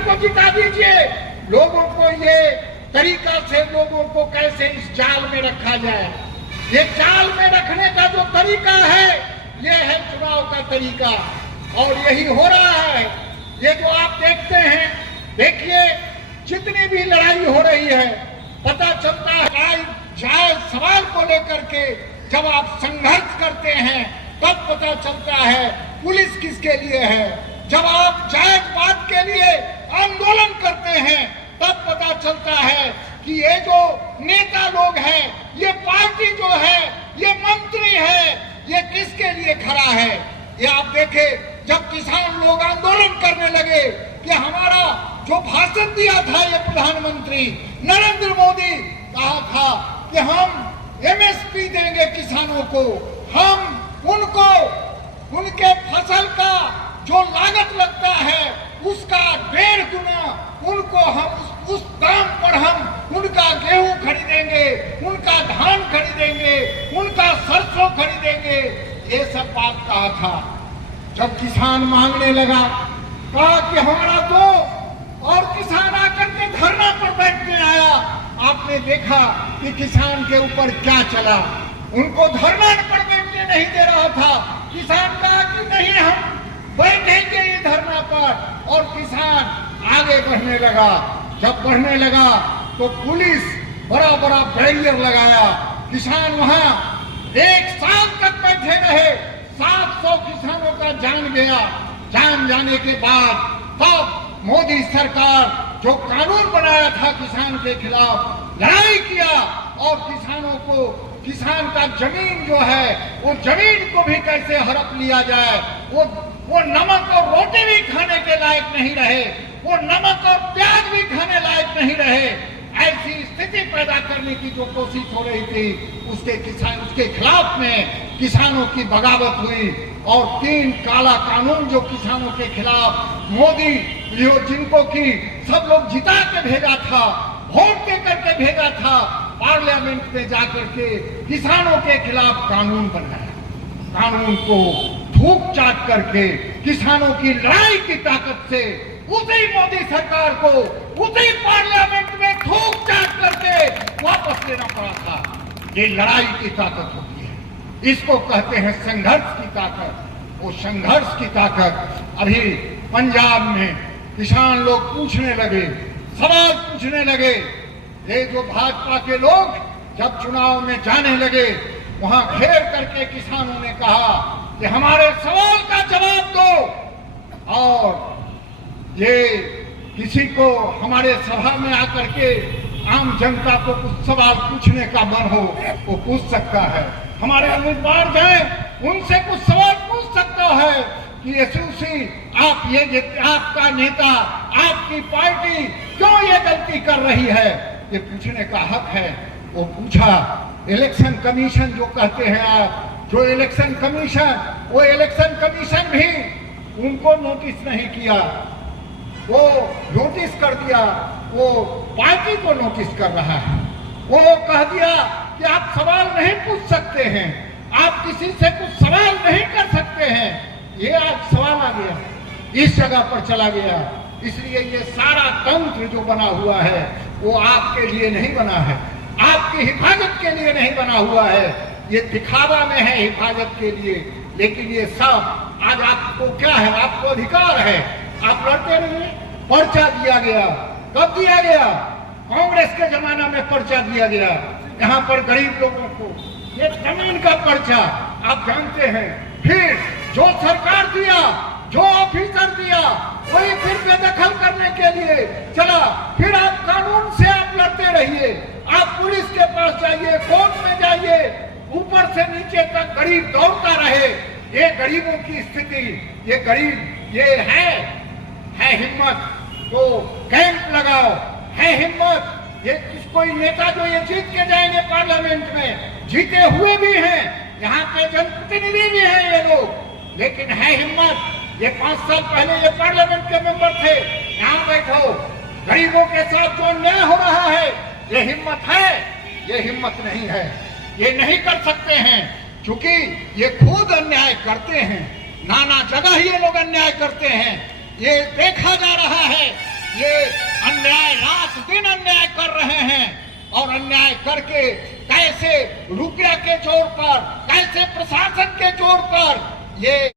को जिता दीजिए। लोगों को ये तरीका से लोगों को कैसे इस जाल में रखा जाए, ये जाल में रखने का जो तरीका है ये है चुनाव का तरीका, और यही हो रहा है। ये जो आप देखते हैं, देखिए जितनी भी लड़ाई हो रही है, पता चलता है जायज सवाल को लेकर के जब आप संघर्ष करते हैं तब पता चलता है पुलिस किसके लिए है। जब आप जायज बात के लिए आंदोलन करते हैं तब पता चलता है कि ये जो नेता लोग हैं, ये पार्टी जो है, ये मंत्री है, ये किसके लिए खड़ा है। ये आप देखें, जब किसान लोग आंदोलन करने लगे कि हमारा जो भाषण दिया था ये प्रधानमंत्री नरेंद्र मोदी कहा था कि हम एमएसपी देंगे किसानों को, हम उनको उनके फसल का जो लागत लगता है उसका 1.5 गुना उनको हम उस दाम पर हम उनका गेहूं खरीदेंगे, उनका धान खरीदेंगे, उनका सरसों खरीदेंगे, ये सब बात कहा था। जब किसान मांगने लगा, कहा कि हमारा दो, और किसान आकर के धरना पर बैठने आया, आपने देखा कि किसान के ऊपर क्या चला। उनको धरना पर बैठने नहीं दे रहा था। किसान कहा कि नहीं, हम बैठेंगे ये धरना पर, और किसान आगे बढ़ने लगा। जब बढ़ने लगा तो पुलिस बड़ा बड़ा बैरियर लगाया। किसान वहां 1 साल तक बैठे रहे। 700 किसानों का जान गया। जान जाने के बाद तब मोदी सरकार जो कानून बनाया था किसान के खिलाफ, लड़ाई किया, और किसानों को, किसान का जमीन जो है वो जमीन को भी कैसे हड़प लिया जाए। वो नमक और रोटी भी खाने के लायक नहीं रहे, वो नमक और प्याज भी खाने लायक नहीं रहे। ऐसी स्थिति पैदा करने की जो कोशिश हो रही थी, उसके खिलाफ में किसानों की बगावत हुई, और 3 काला कानून जो किसानों के खिलाफ मोदी जिनको की सब लोग जिता के भेजा था, वोट दे करके भेजा था, पार्लियामेंट में जाकर के किसानों के खिलाफ कानून बनाया। कानून को थूक चाट करके किसानों की लड़ाई की ताकत से उसी मोदी सरकार को उसी पार्लियामेंट में थूक चाट करके वापस लेना पड़ा था। ये लड़ाई की ताकत होती है, इसको कहते हैं संघर्ष की ताकत। वो संघर्ष की ताकत अभी पंजाब में किसान लोग पूछने लगे, सवाल पूछने लगे। ये जो भाजपा के लोग जब चुनाव में जाने लगे, वहां घेर करके किसानों ने कहा कि हमारे सवाल का जवाब दो, और ये किसी को हमारे सभा में आकर के आम जनता को कुछ सवाल पूछने का मन हो वो पूछ सकता है। हमारे उम्मीदवार हैं, उनसे कुछ सवाल पूछ सकता है कि यशस्वी आपका नेता, आपकी पार्टी क्यों ये गलती कर रही है, ये पूछने का हक है। वो पूछा। इलेक्शन कमीशन जो कहते हैं आप, जो इलेक्शन कमीशन, वो इलेक्शन कमीशन भी उनको नोटिस नहीं किया, वो नोटिस कर दिया, वो पार्टी को नोटिस कर रहा है। वो कह दिया कि आप सवाल नहीं पूछ सकते हैं, आप किसी से कुछ सवाल नहीं कर सकते हैं। ये आज सवाल आ गया, इस जगह पर चला गया। इसलिए ये सारा तंत्र जो बना हुआ है वो आपके लिए नहीं बना है, आपकी हिफाजत के लिए नहीं बना हुआ है, ये दिखावा में है हिफाजत के लिए। लेकिन ये सब आज आपको क्या है, आपको अधिकार है, आप लड़ते रहिए। पर्चा दिया गया, कब दिया गया? कांग्रेस के जमाना में पर्चा दिया गया। यहाँ पर गरीब लोगों को ये जमीन का पर्चा आप जानते हैं। फिर जो सरकार दिया, जो ऑफिसर दिया, वही फिर बेदखल करने के लिए चला। फिर आप कानून से आप लड़ते रहिए, आप पुलिस के पास जाइए, कोर्ट में जाइए, ऊपर से नीचे तक गरीब दौड़ता रहे। ये गरीबों की स्थिति, ये गरीब, ये है हिम्मत तो कैंप लगाओ, है हिम्मत। ये कोई नेता जो ये जीत के जाएंगे पार्लियामेंट में, जीते हुए भी हैं, यहाँ के जनप्रतिनिधि भी हैं ये लोग, लेकिन है हिम्मत। ये 5 साल पहले ये पार्लियामेंट के मेंबर थे, यहाँ बैठो। गरीबों के साथ जो अन्याय हो रहा है, ये हिम्मत है, ये हिम्मत नहीं है, ये नहीं कर सकते हैं, क्योंकि ये खुद अन्याय करते हैं। नाना जगह ये लोग अन्याय करते हैं। ये देखा जा रहा है ये अन्याय रात दिन अन्याय कर रहे हैं और अन्याय करके कैसे रुपया के जोर पर, कैसे प्रशासन के जोर पर ये